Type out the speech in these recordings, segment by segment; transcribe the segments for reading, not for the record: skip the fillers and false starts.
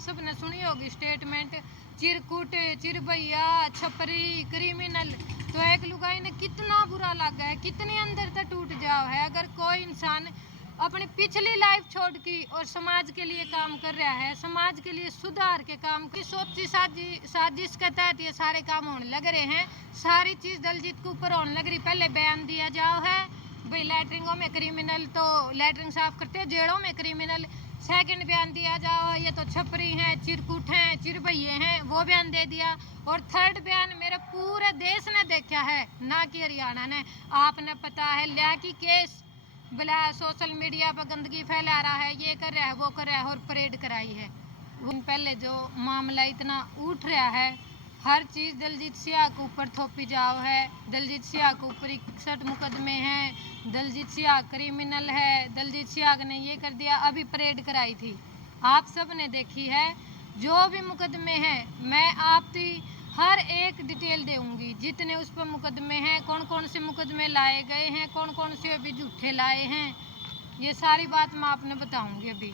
सब ने सुनी होगी स्टेटमेंट, चिरकुट, चिरबैया, छपरी, क्रिमिनल। तो एक लुगाई ने कितना बुरा लगा है, कितनी अंदर तक टूट जाओ है। अगर कोई इंसान अपनी पिछली लाइफ छोड़ की और समाज के लिए काम कर रहा है, समाज के लिए सुधार के काम की सोची साजिश के तहत ये सारे काम होने लग रहे हैं। सारी चीज दलजीत के ऊपर होने लग रही। पहले बयान दिया जाओ है भाई लैटरिंगों में क्रिमिनल, तो लैटरिंग साफ करते हैं, जेड़ों में क्रिमिनल। सेकंड बयान दिया जाओ ये तो छपरी हैं, चिरकुट हैं, चिरबैये हैं, वो बयान दे दिया। और थर्ड बयान मेरे पूरे देश ने देखा है, ना कि हरियाणा ने। आपने पता है लिया कि केस बिला सोशल मीडिया पर गंदगी फैला रहा है, ये कर रहा है, वो कर रहा है और परेड कराई है। पहले जो मामला इतना उठ रहा है, हर चीज़ दलजीत सिंह के ऊपर थोपी जाओ है। दलजीत सिंह के ऊपर 61 मुकदमे हैं, दलजीत सिंह क्रिमिनल है, दलजीत सिंह ने ये कर दिया। अभी परेड कराई थी, आप सब ने देखी है। जो भी मुकदमे हैं मैं आपकी हर एक डिटेल दूंगी, जितने उस पर मुकदमे हैं, कौन कौन से मुकदमे लाए गए हैं, कौन कौन से अभी झूठे लाए हैं, ये सारी बात मैं आपने बताऊंगी अभी।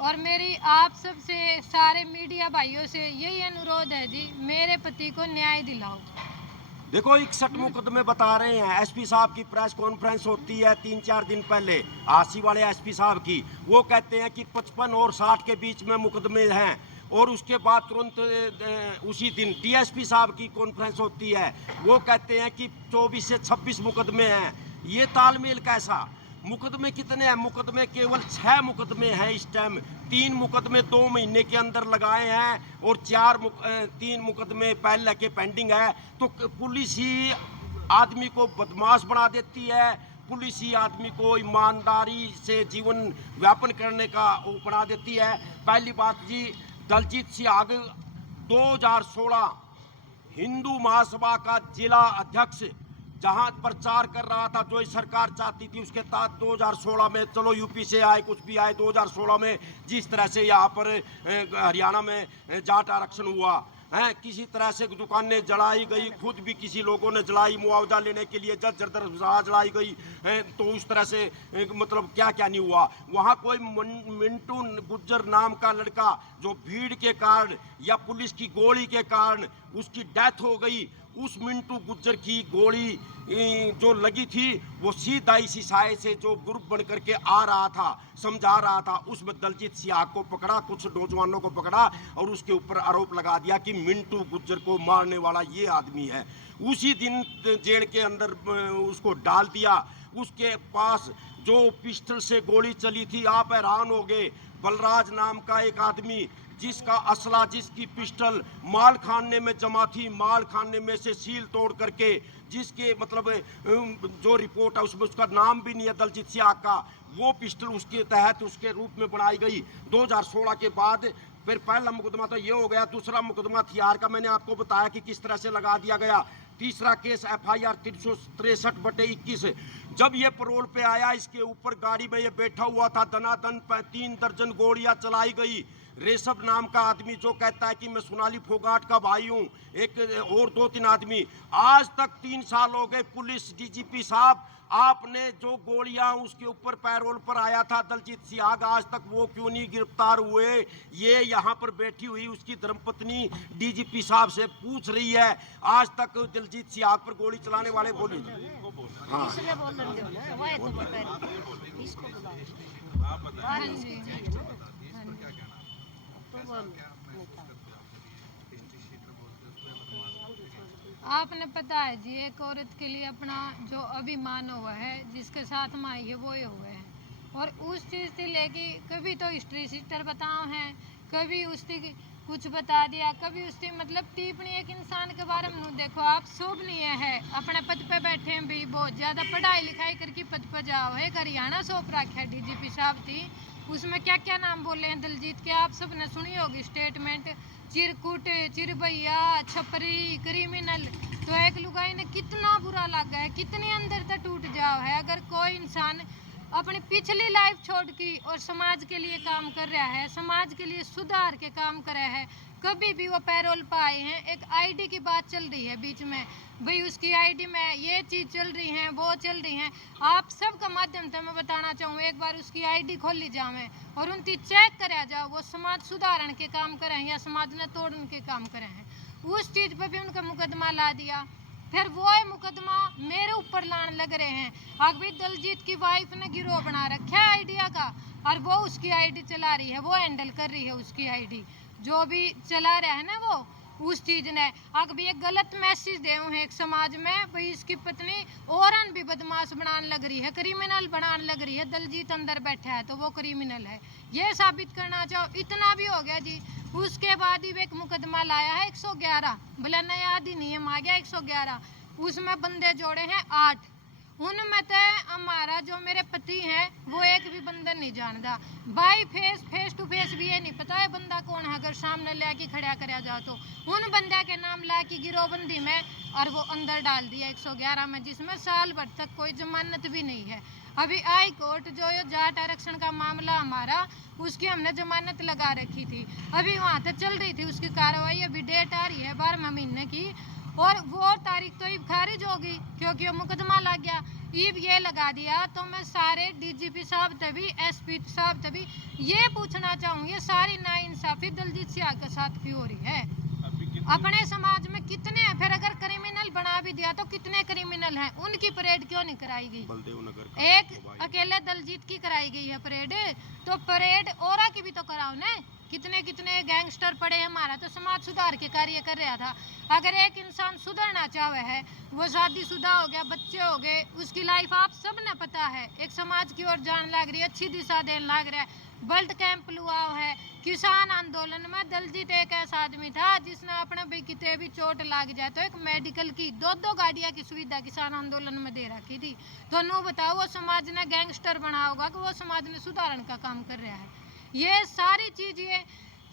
और मेरी आप सब से, सारे मीडिया भाइयों से यही अनुरोध है जी, मेरे पति को न्याय दिलाओ। देखो 61 मुकदमे बता रहे हैं। एसपी साहब की प्रेस कॉन्फ्रेंस होती है 3-4 दिन पहले, आसी वाले एसपी साहब की, वो कहते हैं कि 55 और 60 के बीच में मुकदमे हैं। और उसके बाद तुरंत उसी दिन डीएसपी साहब की कॉन्फ्रेंस होती है, वो कहते हैं कि 24 से 26 मुकदमे हैं। ये तालमेल कैसा? मुकदमे कितने हैं? मुकदमे केवल 6 मुकदमे हैं इस टाइम। 3 मुकदमे 2 महीने के अंदर लगाए हैं और 3 मुकदमे पहले के पेंडिंग है। तो पुलिस ही आदमी को बदमाश बना देती है, पुलिस ही आदमी को ईमानदारी से जीवन व्यापन करने का वो बना देती है। पहली बात जी, दलजीत सिंह 2016 हिंदू महासभा का जिला अध्यक्ष जहां प्रचार कर रहा था, जो सरकार चाहती थी उसके तहत 2016 में, चलो यूपी से आए कुछ भी आए, 2016 में जिस तरह से यहाँ पर हरियाणा में जाट आरक्षण हुआ है, किसी तरह से दुकानें जलाई गई, खुद भी किसी लोगों ने जलाई, मुआवजा लेने के लिए जर्जर जलाई गई है। तो उस तरह से मतलब क्या क्या नहीं हुआ। वहाँ कोई मिंटू गुज्जर नाम का लड़का जो भीड़ के कारण या पुलिस की गोली के कारण उसकी डेथ हो गई, उस मिंटू गुज्जर की गोली जो लगी थी वो सीधा इसी साए से जो ग्रुप बन करके आ रहा था, समझा रहा था, उसमें दलजीत सिंह को पकड़ा, कुछ नौजवानों को पकड़ा और उसके ऊपर आरोप लगा दिया कि मिंटू गुज्जर को मारने वाला ये आदमी है। उसी दिन जेल के अंदर उसको डाल दिया। उसके पास जो पिस्टल से गोली चली थी, आप हैरान हो गए। बलराज नाम का एक आदमी, जिसका असला, जिसकी पिस्टल माल खाने में जमा थी, माल खाने में से सील तोड़ करके, जिसके मतलब जो रिपोर्ट है उसमें उसका नाम भी नहीं है दलजीत सिंह का, वो पिस्टल उसके तहत उसके रूप में बनाई गई। 2016 के बाद फिर पहला मुकदमा तो ये हो गया। दूसरा मुकदमा हथियार का मैंने आपको बताया कि किस तरह से लगा दिया गया। तीसरा केस FIR 363/21, जब ये परोल पे आया, इसके ऊपर गाड़ी में ये बैठा हुआ था, दनादन 3 दर्जन गोलियां चलाई गई। रेशब नाम का आदमी जो कहता है कि मैं सोनाली फोगाट का भाई हूँ, एक और 2-3 आदमी। आज तक 3 साल हो गए। पुलिस DGP साहब, आपने जो गोलियां उसके ऊपर पैरोल पर आया था दलजीत सिंह, आज तक वो क्यों नहीं गिरफ्तार हुए? ये यहाँ पर बैठी हुई उसकी धर्मपत्नी DGP साहब से पूछ रही है, आज तक दलजीत सिंह पर गोली चलाने वाले बोली। हाँ, आपने पता है जी, एक औरत के लिए अपना जो अभिमान हुआ है, जिसके साथ में आई है वो ये हुए हैं। और उस चीज़ से लेके कभी तो हिस्ट्री सिस्टर बताओ हैं, कभी उसकी कुछ बता दिया, कभी उसकी मतलब टिप्पणी एक इंसान के बारे में। देखो आप शोभनीय है, अपने पद पे बैठे हैं भी, बहुत ज़्यादा पढ़ाई लिखाई करके पद पर जाओ है। हरियाणा सौंप रखा है, DGP साहब थी, उसमें क्या क्या नाम बोले हैं दलजीत के, आप सब ने सुनी होगी स्टेटमेंट, चिरकुट, चिरबैया, छपरी, क्रिमिनल। तो एक लुगाई ने कितना बुरा लगा है, कितनी अंदर तक टूट जाओ है। अगर कोई इंसान अपनी पिछली लाइफ छोड़ की और समाज के लिए काम कर रहा है, समाज के लिए सुधार के काम कर रहा है। कभी भी वो पैरोल पर आए हैं, एक आईडी की बात चल रही है बीच में, भाई उसकी आईडी में ये चीज़ चल रही है, वो चल रही है। आप सबका माध्यम से मैं बताना चाहूँ, एक बार उसकी आईडी खोल ली जाए और उनकी चेक कराया जाओ, वो समाज सुधारण के काम करें या समाज ने तोड़ने के काम करें हैं। उस चीज़ पर भी उनका मुकदमा ला दिया, फिर वो मुकदमा मेरे ऊपर लाने लग रहे हैं। अभी दलजीत की वाइफ ने गिरोह बना रखा है आइडिया का, और वो उसकी आईडी चला रही है, वो हैंडल कर रही है उसकी आईडी, जो भी चला रहा है ना वो उस चीज ने। अगर भी एक गलत मैसेज दे हैं एक समाज में, भाई इसकी पत्नी और भी बदमाश बनाने लग रही है, क्रिमिनल बनाने लग रही है, दलजीत अंदर बैठा है तो वो क्रिमिनल है, ये साबित करना चाहो। इतना भी हो गया जी। उसके बाद ही एक मुकदमा लाया है 111, भले नया अधिनियम आ गया 111, उसमें बंदे जोड़े हैं 8। उनमें तो हमारा जो मेरे पति हैं वो एक भी बंदा नहीं जानता, बाई फेस टू फेस भी ये नहीं पता है बंदा कौन है। अगर सामने लेके खड़ा कराया जाओ तो उन बंदा के नाम ला की गिरोहबंदी में और वो अंदर डाल दिया 111 में, जिसमें साल भर तक कोई जमानत भी नहीं है। अभी हाई कोर्ट जो जाट आरक्षण का मामला हमारा, उसकी हमने जमानत लगा रखी थी, अभी वहाँ तक चल रही थी उसकी कार्रवाई। अभी डेट आ रही है 12वें महीने की, और वो तारीख तो अब खारिज होगी क्योंकि वो मुकदमा लग गया। अब ये लगा दिया तो मैं सारे डीजीपी साहब तभी, एसपी साहब तभी ये पूछना चाहूँगी, सारी नाइंसाफी दलजीत सिंह के साथ क्यों हो रही है? अपने समाज में कितने हैं? फिर अगर क्रिमिनल बना भी दिया तो कितने क्रिमिनल हैं, उनकी परेड क्यों नहीं कराई गई? एक अकेले दलजीत की कराई गई है परेड, तो परेड औरा की भी तो कराओ ना। कितने कितने गैंगस्टर पड़े हैं, हमारा तो समाज सुधार के कार्य कर रहा था। अगर एक इंसान सुधरना चाहे है, वो शादीशुदा हो गया, बच्चे हो गए, उसकी लाइफ आप सब ने पता है, एक समाज की ओर जाने लग रही है, अच्छी दिशा देने लग रहा है। ब्लड कैंप लुआ है, किसान आंदोलन में दलजीत एक ऐसा आदमी था जिसने अपने भी कितने भी चोट लग जाए तो एक मेडिकल की 2-2 गाड़ियां की सुविधा किसान आंदोलन में दे रखी थी। तो नो बताओ वो समाज ने गैंगस्टर बना होगा कि वो समाज ने सुधारण का काम कर रहा है? ये सारी चीज ये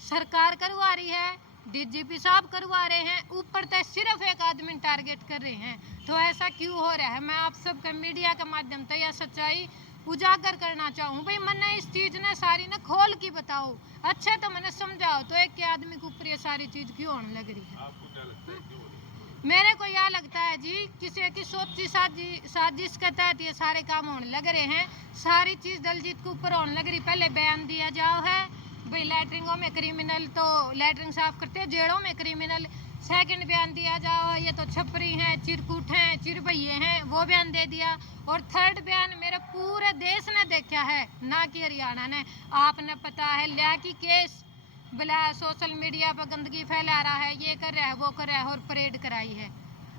सरकार करवा रही है, डीजीपी साहब करवा रहे हैं, ऊपर तक सिर्फ एक आदमी टारगेट कर रहे हैं। तो ऐसा क्यों हो रहा है? मैं आप सबके मीडिया के माध्यम से यह सच्चाई उजागर करना चाहूँ। भाई मैंने इस चीज ने सारी ने खोल की बताओ, अच्छे तो मैंने समझाओ, तो एक के आदमी के ऊपर ये सारी चीज क्यों होने लग रही है? आपको क्या लगता है क्यों हो रही है? मेरे को यह लगता है जी, किसी की सोची साजिश के तहत ये सारे काम होने लग रहे हैं। सारी चीज दलजीत के ऊपर होने लग रही। पहले बयान दिया जाओ है भाई लैटरिंगों में क्रिमिनल, तो लैटरिंग साफ करते हैं, जेड़ों में क्रिमिनल। सेकंड बयान दिया जाओ ये तो छपरी हैं, चिरकुट हैं, चिरबैये हैं, वो बयान दे दिया। और थर्ड बयान मेरे पूरे देश ने देखा है, ना कि हरियाणा ने। आपने पता है लिया कि केस बिला सोशल मीडिया पर गंदगी फैला रहा है, ये कर रहा है, वो कर रहा है, और परेड कराई है,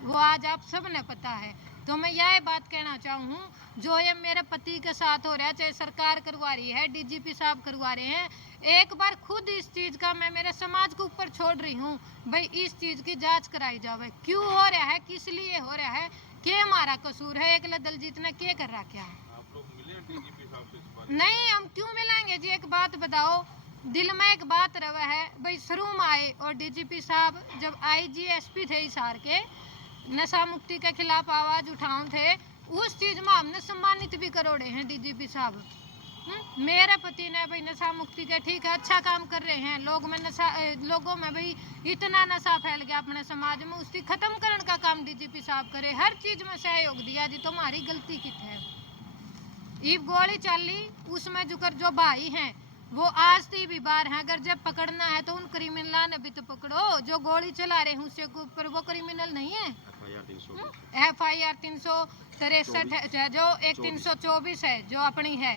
वो आज आप सब ने पता है। तो मैं यह बात कहना चाहूँ, जो ये मेरे पति के साथ हो रहा है, चाहे सरकार करवा रही है, डीजीपी साहब करवा रहे हैं, एक बार खुद इस चीज का मैं मेरे समाज के ऊपर छोड़ रही हूँ, भाई इस चीज की जांच कराई जाए, क्यों हो रहा है, किस लिए हो रहा है, क्या हमारा कसूर है, एक दलजीत ने क्या कर रखा है? आप लोग मिले डीजीपी साहब से इस बारे में? नहीं, हम क्यों मिलेंगे जी? एक बात बताओ, दिल में एक बात रहा है, भाई शुरू में आए और डीजीपी साहब जब आईजी एसपी थे हिसार के, नशा मुक्ति के खिलाफ आवाज उठाओ थे, उस चीज में हमने सम्मानित भी करोड़े हैं डीजीपी साहब। मेरे पति ने भाई नशा मुक्ति के ठीक है अच्छा काम कर रहे हैं, लोगों में भाई इतना नशा फैल गया अपने समाज में, उसकी खत्म करने का काम डीजीपी साहब करे, हर चीज में सहयोग दिया जी। तुम्हारी गलती कितने है? ईब गोली चली उसमें जो भाई हैं वो आज तक भी बाहर हैं। अगर जब पकड़ना है तो उन क्रिमिनल ने भी तो पकड़ो, जो गोली चला रहे हैं उसके ऊपर वो क्रिमिनल नहीं है। FIR 363 है, जो एक 324 है जो अपनी है,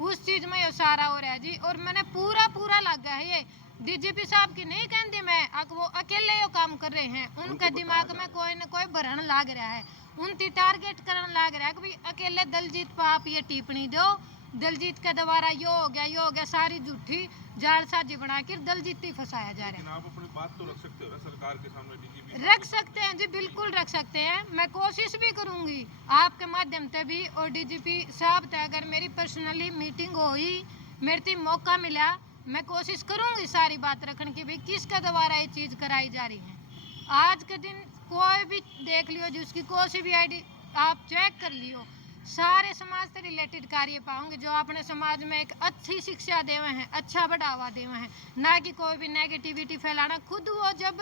उस चीज में ये सारा हो रहा है जी। और मैंने पूरा लगा है ये डीजीपी साहब की नहीं कहती मैं, वो अकेले ये काम कर रहे हैं, उनके दिमाग में कोई न कोई भरण लाग रहा है, उनकी टारगेट करने लाग रहा है कि भाई अकेले दलजीत पर आप ये टिप्पणी दो, दलजीत के द्वारा यो हो गया, सारी झूठी जालसाजी बना कर दलजीत ही फंसाया जा रहा है। लेकिन आप अपनी बात तो रख सकते हो ना सरकार के सामने, डीजीपी रख सकते हैं जी, बिल्कुल रख सकते हैं, मैं कोशिश भी करूंगी आपके माध्यम से भी, और डीजीपी साहब से अगर मेरी पर्सनली मीटिंग हुई, मेरे को मौका मिला, मैं कोशिश करूंगी सारी बात रखने की, भाई किसके द्वारा ये चीज़ कराई जा रही है। आज के दिन कोई भी देख लियो जी, उसकी कोई सी भी आईडी आप चेक कर लियो, सारे समाज से रिलेटेड कार्य पाऊंगे जो अपने समाज में एक अच्छी शिक्षा देवे हैं, अच्छा बढ़ावा देवे हैं, ना कि कोई भी नेगेटिविटी फैलाना। खुद वो जब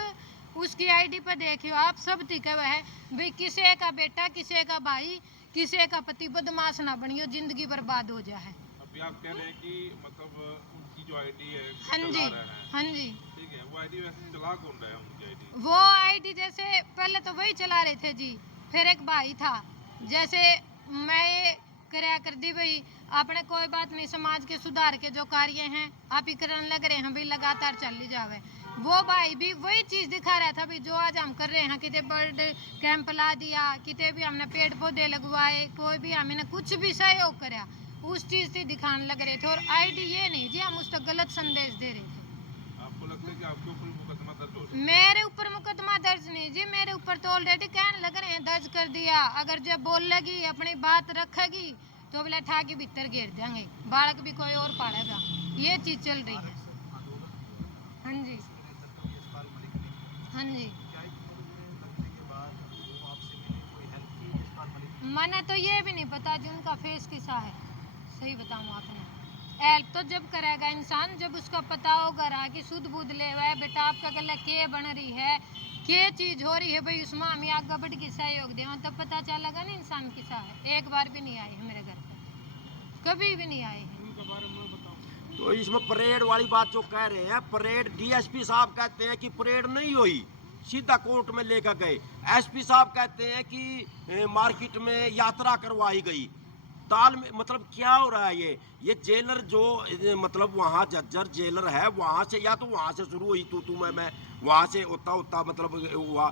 उसकी आईडी पर देखियो आप, सब दिखे हुए है भाई किसी का बेटा, किसी का भाई, किसी का पति बदमाश ना बनियो, जिंदगी बर्बाद हो जाए। अभी आप कह रहे हैं कि मतलब उनकी जो आईडी है हाँ जी, चला रहे हैं, हाँ जी। ठीक है, वो आईडी वैसे चला कौन रहा है उनकी आईडी? वो आईडी जैसे पहले तो वही चला रहे थे जी, फिर एक भाई था, जैसे मैं कराया कर दी भाई आपने, कोई बात नहीं, समाज के सुधार के जो कार्य हैं आप ही करने लग रहे हैं भाई, लगातार चल जावे। वो भाई भी वही चीज दिखा रहा था भाई जो आज हम कर रहे हैं, कितने बर्ड कैंप ला दिया, कितने भी हमने पेड़ पौधे लगवाए, कोई भी हमने कुछ भी सहयोग कराया, उस चीज से दिखाने लग रहे थे। और आईडी ये नहीं जी हम उस तक गलत संदेश दे रहे थे। आपको लगता है कि आपके ऊपर मुकदमा दर्ज हो सकता है? मेरे ऊपर मुकदमा दर्ज नहीं जी, मेरे ऊपर तो ऑलरेडी कहने लग रहे हैं दर्ज कर दिया। अगर जब बोल लगी अपनी बात रखेगी तो बोले ठा के भीतर घेर देंगे, बालक भी कोई और पालेगा, ये चीज चल रही है। हाँ जी, हाँ जी। मैंने तो ये भी नहीं पता जी उनका फेस किसा है, सही बताऊँ आपने। हेल्प तो जब करेगा इंसान जब उसका पता होगा रहा कि शुद्ध बुद्ध ले हुआ है, बेटा आपका गला के बन रही है, के चीज हो रही है भाई, उसमें हम आगे बढ़ के सहयोग दें, तब पता चलेगा ना इंसान किसा है। एक बार भी नहीं आए हैं मेरे घर पर, कभी भी नहीं आए हैं। उनके बारे में बताओ। तो इसमें परेड वाली बात जो कह रहे हैं, परेड डीएसपी साहब कहते हैं कि परेड नहीं हुई, सीधा कोर्ट में लेकर गए। एसपी साहब कहते हैं कि मार्केट में यात्रा करवाई गई। ताल में मतलब क्या हो रहा है ये जेलर जो मतलब वहाँ जज्जर जेलर है, वहाँ से या तो वहाँ से शुरू हुई तू मैं वहाँ से उतना उतना मतलब हुआ,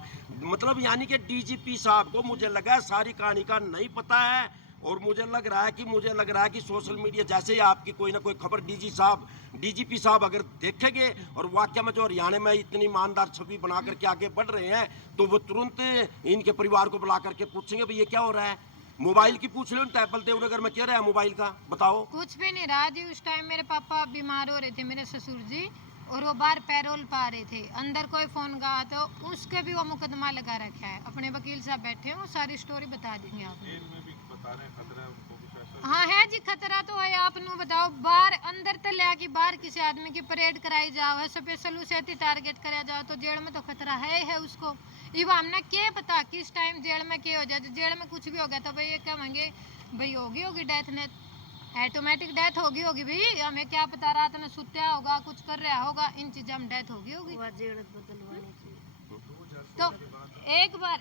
मतलब यानी कि डीजीपी साहब को मुझे लगा सारी कहानी का नहीं पता है। और मुझे लग रहा है कि सोशल मीडिया जैसे ही आपकी कोई ना कोई खबर डीजीपी साहब अगर देखेंगे और वाकई में जो हरियाणा में इतनी ईमानदार छवि बना करके आगे बढ़ रहे हैं, तो वो तुरंत इनके परिवार को बुला करके पूछेंगे भाई ये क्या हो रहा है। मोबाइल की पूछ लो, टैबल देवनगर में क्या रहा है मोबाइल का, बताओ। कुछ भी नहीं रहा जी। उस टाइम मेरे पापा बीमार हो रहे थे, मेरे ससुर जी, और वो बाहर पैरोल पा रहे थे, अंदर कोई फोन गया तो उसके भी वो मुकदमा लगा रखा है। अपने वकील साहब बैठे हैं, वो सारी स्टोरी बता देंगे आपको। जेल में भी बता रहे हैं खतरा है उनको कुछ ऐसा? हाँ है जी, खतरा तो है। आप नु बताओ, बाहर अंदर तो लिया कि बाहर किसी आदमी की परेड कराई जाओ है, स्पेशल उसे टारगेट कराया जाओ, तो जेल में तो खतरा है उसको। ये हमने क्या पता किस टाइम जेल में क्या हो जाए, जेल में कुछ भी हो गया तो भाई ये कहेंगे भाई होगी डेथ ने, ऑटोमेटिक डेथ होगी भाई, हमें क्या पता, रात में सुत्या होगा, कुछ कर रहा होगा, इन चीजों में डेथ होगी। तो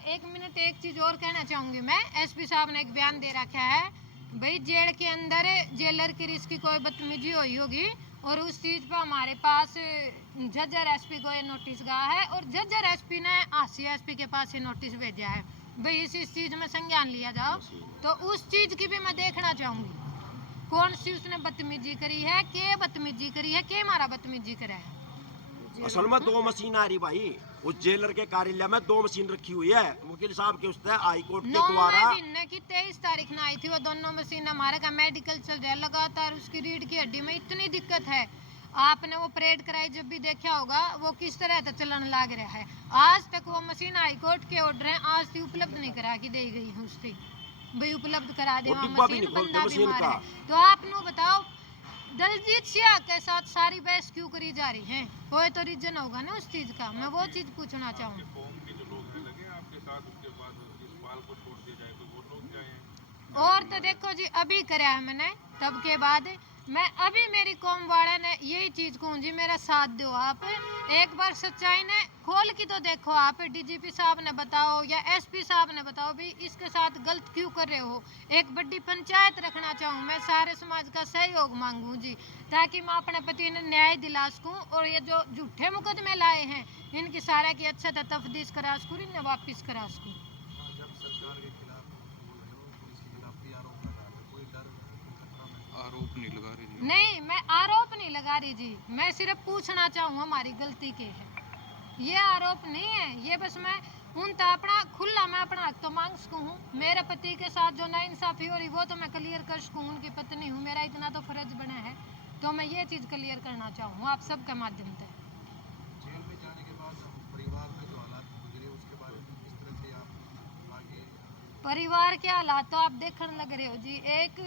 एक मिनट एक चीज और कहना चाहूंगी मैं। एसपी साहब ने एक बयान दे रखा है भाई जेल के अंदर जेलर की रिस्क कोई बदतमीजी हुई होगी, और उस चीज पर हमारे पास जजर एसपी को ये नोटिस गया है, और जजर एसपी ने आसी एसपी के पास ये नोटिस भेजा है भाई इस चीज में संज्ञान लिया जाओ। तो उस चीज की भी मैं देखना चाहूंगी कौन सी उसने बदतमीजी करी है, के बदतमीजी करी है, के मारा बदतमीजी करा है। असल में 2 मशीन आ रही भाई, उस जेलर के कार्यालय में 2 मशीन रखी हुई है वकील साहब के उसने हाई कोर्ट के द्वारा। 9 महीने की 23 तारीख में आई थी वो दोनों मशीन। हमारे का मेडिकल चल रहा है लगातार, उसकी रीढ़ की हड्डी में इतनी दिक्कत है। आपने वो परेड कराई जब भी देखा होगा वो किस तरह से चलन लाग रहा है। आज तक वो मशीन हाई कोर्ट के ऑर्डर है, आज तक उपलब्ध नहीं करा के दी गई है उसकी भाई उपलब्ध करा दे मशीन, बंदा बीमार है। तो आप नु बताओ दलजीत सिंह के साथ सारी बहस क्यों करी जा रही है, कोई तो रीजन होगा ना उस चीज का, मैं वो चीज पूछना चाहूँ। कौम के जो लोग हैं लगे आपके साथ, उसके बाद इस बाल को छोड़ दिया जाए तो वो लोग क्या हैं? और तो देखो जी अभी कराया है मैंने, तब के बाद मैं अभी मेरी कौम वाले ने यही चीज कहूँ जी, मेरा साथ दो आप, एक बार सच्चाई ने खोल की तो देखो आप। डीजीपी साहब ने बताओ या एसपी साहब ने बताओ भी इसके साथ गलत क्यों कर रहे हो। एक बड़ी पंचायत रखना चाहूँ मैं, सारे समाज का सहयोग मांगू जी, ताकि मैं अपने पति ने न्याय दिला सकूँ, और ये जो झूठे मुकदमे लाए हैं इनकी सारा की अच्छा तफ्तीश करा सकूँ, इन्हें वापिस करा सकूँ। आरोप नहीं लगा रही जी? नहीं, मैं आरोप नहीं लगा रही जी, मैं सिर्फ पूछना चाहूँ हमारी गलती के है, ये आरोप नहीं है। ये बस मैं उन तो अपना खुला मैं अपना हक तो मांग सकूँ हूँ। मेरे पति के साथ जो नाइंसाफी हो रही वो तो मैं क्लियर कर सकूँ, उनकी पत्नी हूँ, मेरा इतना तो फर्ज बना है, तो मैं ये चीज़ क्लियर करना चाहूँ आप सबके माध्यम से। जेल में जाने के बाद परिवार में जो हालात गुजरे उसके बारे में किस तरह से आप आगे परिवार के हालात तो आप देखने लग रहे हो जी। एक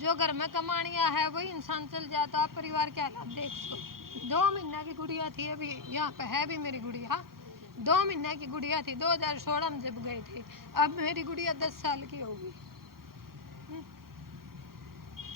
जो घर में कमानिया है वही इंसान चल जाता, आप परिवार के हालात देख सको। 2 महीने की गुड़िया थी, अभी यहाँ पे है भी मेरी गुड़िया, 2 महीने की गुड़िया थी 2016 में जब गए थे, अब मेरी गुड़िया 10 साल की होगी।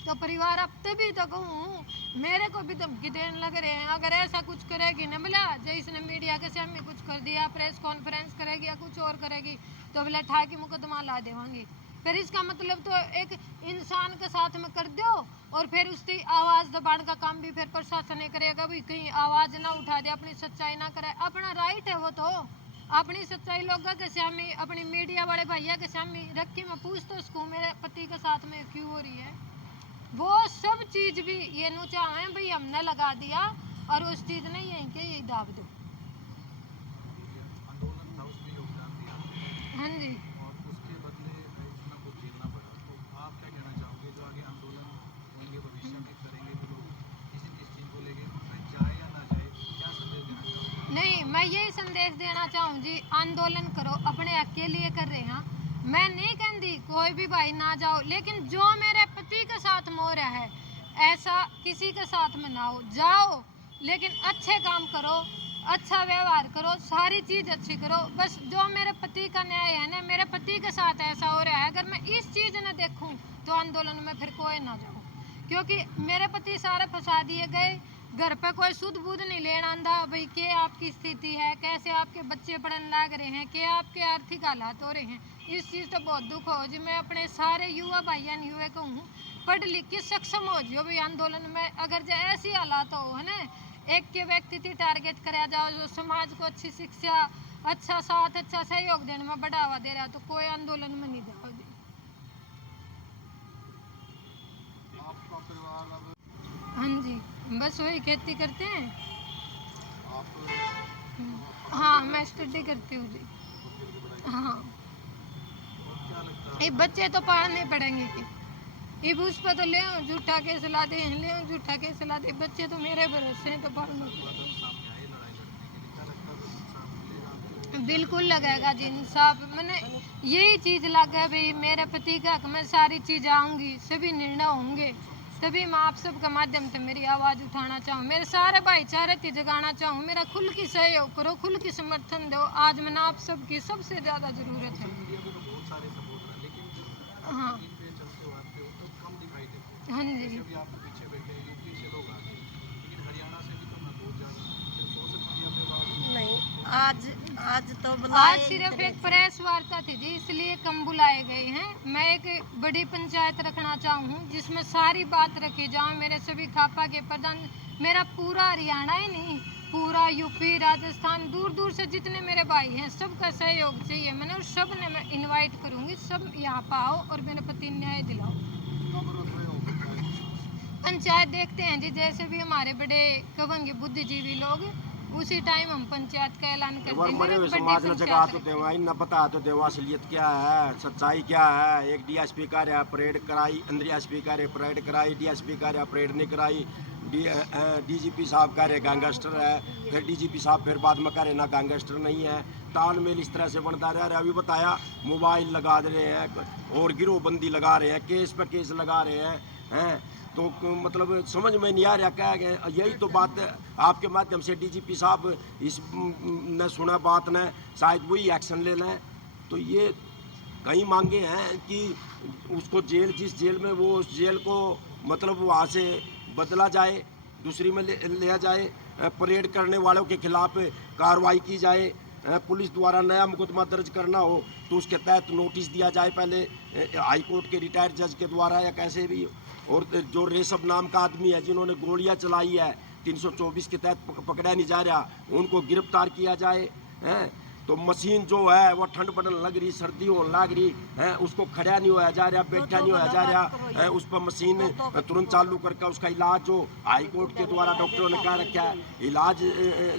तो परिवार अब तभी तो कहूँ, मेरे को भी धमकी देने लग रहे हैं, अगर ऐसा कुछ करेगी न बोला जैसे इसने मीडिया के सामने कुछ कर दिया, प्रेस कॉन्फ्रेंस करेगी या कुछ और करेगी तो बोला ठा के मुकदमा ला देवांगी। फिर इसका मतलब तो एक इंसान के साथ में कर दो और फिर उसकी आवाज़ दबाने का काम भी फिर प्रशासन ने करेगा, भाई कहीं आवाज़ ना उठा दे, अपनी सच्चाई ना करे, अपना राइट है वो तो। अपनी सच्चाई लोगों के सामने, अपनी मीडिया वाले भैया के सामने रख के मैं पूछ तो उसको मेरे पति के साथ में क्यों हो रही है। वो सब चीज़ भी ये नु चाहे भाई हमने लगा दिया और उस चीज़ ने यहीं के यही दाब दो। आंदोलन था, उसमें योगदान दिया हाँ जी। और उसके बदले इतना कुछ झेलना पड़ा, तो आप क्या कहना चाहोगे जो आगे आंदोलन होंगे भविष्य में करेंगे जो लोग किसी चीज़ को लेके जाए या ना जाए, क्या संदेश देना चाहोगे? नहीं, मैं यही संदेश देना चाहूँ जी, आंदोलन करो, अपने हक के लिए कर रहे हैं। मैं नहीं कहती कोई भी भाई ना जाओ, लेकिन जो मेरे पति के साथ में हो रहा है ऐसा किसी के साथ में ना हो। जाओ लेकिन अच्छे काम करो, अच्छा व्यवहार करो, सारी चीज़ अच्छी करो। बस जो मेरे पति का न्याय है ना, मेरे पति के साथ ऐसा हो रहा है, अगर मैं इस चीज़ न देखूं तो आंदोलन में फिर कोई ना जाऊं, क्योंकि मेरे पति सारे फंसा दिए गए। घर पे कोई शुद्ध बुद्ध नहीं लेना आंदा, भाई क्या आपकी स्थिति है, कैसे आपके बच्चे पढ़ने लग रहे हैं, क्या आपके आर्थिक हालात हो रहे हैं। इस चीज़ तो बहुत दुख हो जी। मैं अपने सारे युवा भाइयों युवा को हूँ, पढ़ लिख के सक्षम हो जियो भाई आंदोलन में। अगर जो ऐसी हालात हो है ना, एक के व्यक्ति थी टारगेट कराया जाओ जो समाज को अच्छी शिक्षा, अच्छा साथ, अच्छा सहयोग देने में बढ़ावा दे रहा, तो कोई आंदोलन में नहीं जाओ जी। आपका परिवार अब हाँ जी, बस वही खेती करते हैं। आप हाँ, मैं स्टडी करती हूँ जी। हाँ, क्या लगता है ये बच्चे तो पढ़ने पड़ेंगे कि ये उस पर तो ले झूठा केस ला दे, ले झूठा केस ला दे, बच्चे तो मेरे भरोसे हैं तो पढ़ना कदम सामने आए लड़ाई लड़ने के लिए, क्या लगता है इंसाफ मिलेगा आपको? बिल्कुल लगेगा जी इंसाफ। मैंने यही चीज़ लगा भाई, मेरे पति का हक में सारी चीज़ आऊँगी, सभी निर्णय होंगे, तभी मैं आप सबके माध्यम से मेरी आवाज़ उठाना चाहूँ, मेरे सारे भाईचारे की जगाना चाहूँ। मेरा खुल की सहयोग करो, खुल की समर्थन दो, आज मैंने आप सबकी सबसे ज़्यादा ज़रूरत है। मीडिया पे तो बहुत सारे सपोर्टर हैं, लेकिन जब हाँ इन पे चलते हो आते हो तो कम दिखाई देते हैं। हाँ जी। जैसे अभी आपके पीछे बैठे हैं, यूपी से लोग आ गए, लेकिन हरियाणा से भी तो मैं बहुत ज़्यादा सिर्फ सोशल मीडिया पे बात नहीं, आज तो आज बुलाए सिर्फ इतने एक प्रेस वार्ता थी जी, इसलिए कम बुलाए गए हैं। मैं एक बड़ी पंचायत रखना चाहूँ जिसमें सारी बात रखी जाए, मेरे सभी खापा के प्रधान, मेरा पूरा हरियाणा ही नहीं, पूरा यूपी, राजस्थान, दूर दूर से जितने मेरे भाई हैं सबका सहयोग चाहिए मैंने, और सब ने मैं इनवाइट करूँगी, सब यहाँ पर आओ और मेरे पति न्याय दिलाओ। कब रुक रहे हो पंचायत? पंचायत देखते हैं जी, जैसे भी हमारे बड़े कहेंगे बुद्धिजीवी लोग, उसी टाइम हम पंचायत का ऐलान कर मरे देंगे। हुए बड़ी समाज ने पंचायत जगह तो रखेंगे। देवा इन न पता तो देवा असलियत क्या है, सच्चाई क्या है। एक डीएसपी कार्य परेड कराई, डीएसपी कार्य परेड कराई, डीएसपी कार्य परेड नहीं कराई, डीजीपी साहब कार्य गैंगस्टर है, फिर डीजीपी साहब फिर बाद में कार्य ना गैंगस्टर नहीं है। तालमेल इस तरह से बनता रहा। अभी बताया मोबाइल लगा दे रहे हैं और गिरोहबंदी लगा रहे हैं, केस पे केस लगा रहे हैं। तो मतलब समझ में नहीं आ रहा क्या है। यही तो बात आपके माध्यम से डीजीपी साहब इस ने सुना बात ने, शायद वही एक्शन लेना है। तो ये कई मांगे हैं कि उसको जेल, जिस जेल में वो, उस जेल को मतलब वहाँ से बदला जाए, दूसरी में लिया जाए, परेड करने वालों के खिलाफ कार्रवाई की जाए, पुलिस द्वारा नया मुकदमा दर्ज करना हो तो उसके तहत नोटिस दिया जाए पहले हाई कोर्ट के रिटायर्ड जज के द्वारा या कैसे भी। और जो रेशम नाम का आदमी है जिन्होंने गोलियां चलाई है 324 के तहत पकड़ा नहीं जा रहा, उनको गिरफ्तार किया जाए। हैं तो मशीन जो है वो ठंड बढ़ने लग रही, सर्दी होने लग रही है, उसको खड़ा नहीं होया जा रहा, बैठा नहीं होया जा रहा है, उस पर मशीन तुरंत चालू करके उसका इलाज जो हाई कोर्ट के द्वारा डॉक्टरों ने कह रखा है इलाज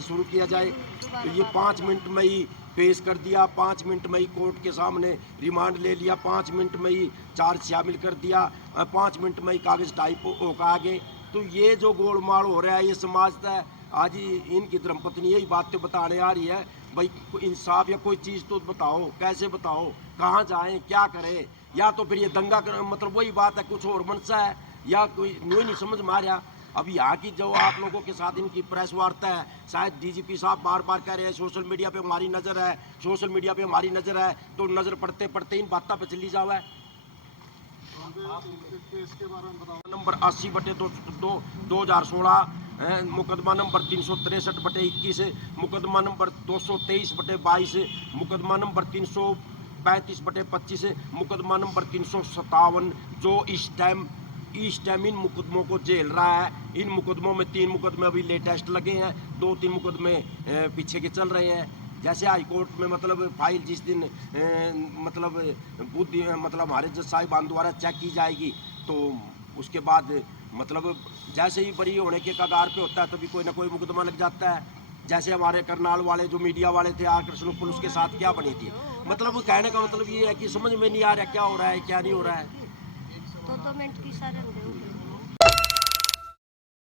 शुरू किया जाए। तो ये 5 मिनट में ही पेश कर दिया, 5 मिनट में ही कोर्ट के सामने रिमांड ले लिया, 5 मिनट में ही चार्ज शामिल कर दिया, 5 मिनट में ही कागज़ टाइप होकर आ गए। तो ये जो गोलमाल हो रहा है ये समाज है। आज इनकी धर्मपत्नी यही बात तो बताने आ रही है, भाई इंसाफ या कोई चीज़ तो बताओ, कैसे बताओ, कहाँ जाएं, क्या करें। या तो फिर ये दंगा कर, मतलब वही बात है, कुछ और मनसा है या कोई नहीं समझ में आ रहा। अब यहाँ की जो आप लोगों के साथ इनकी प्रेस वार्ता है, शायद डीजीपी साहब बार बार कह रहे हैं सोशल मीडिया पे हमारी नज़र है, सोशल मीडिया पे हमारी नज़र है, तो नज़र पड़ते पड़ते इन बातों पे चली जाओ है। नंबर 80/2016, मुकदमा नंबर 363/21, मुकदमा नंबर 223/22, मुकदमा नंबर 335/25, मुकदमा नंबर 357, जो इस टाइम इन मुकदमों को झेल रहा है। इन मुकदमों में 3 मुकदमे अभी लेटेस्ट लगे हैं, 2-3 मुकदमे पीछे के चल रहे हैं। जैसे हाई कोर्ट में मतलब फाइल जिस दिन मतलब हमारे जज साहिबान द्वारा चेक की जाएगी, तो उसके बाद मतलब जैसे ही बरी होने के कगार पे होता है तभी कोई ना कोई मुकदमा लग जाता है। जैसे हमारे करनाल वाले जो मीडिया वाले थे, आकर्षण पुलिस के साथ क्या बनी थी। मतलब कहने का मतलब ये है कि समझ में नहीं आ रहा क्या हो रहा है क्या नहीं हो रहा है। 2 मिनट की सर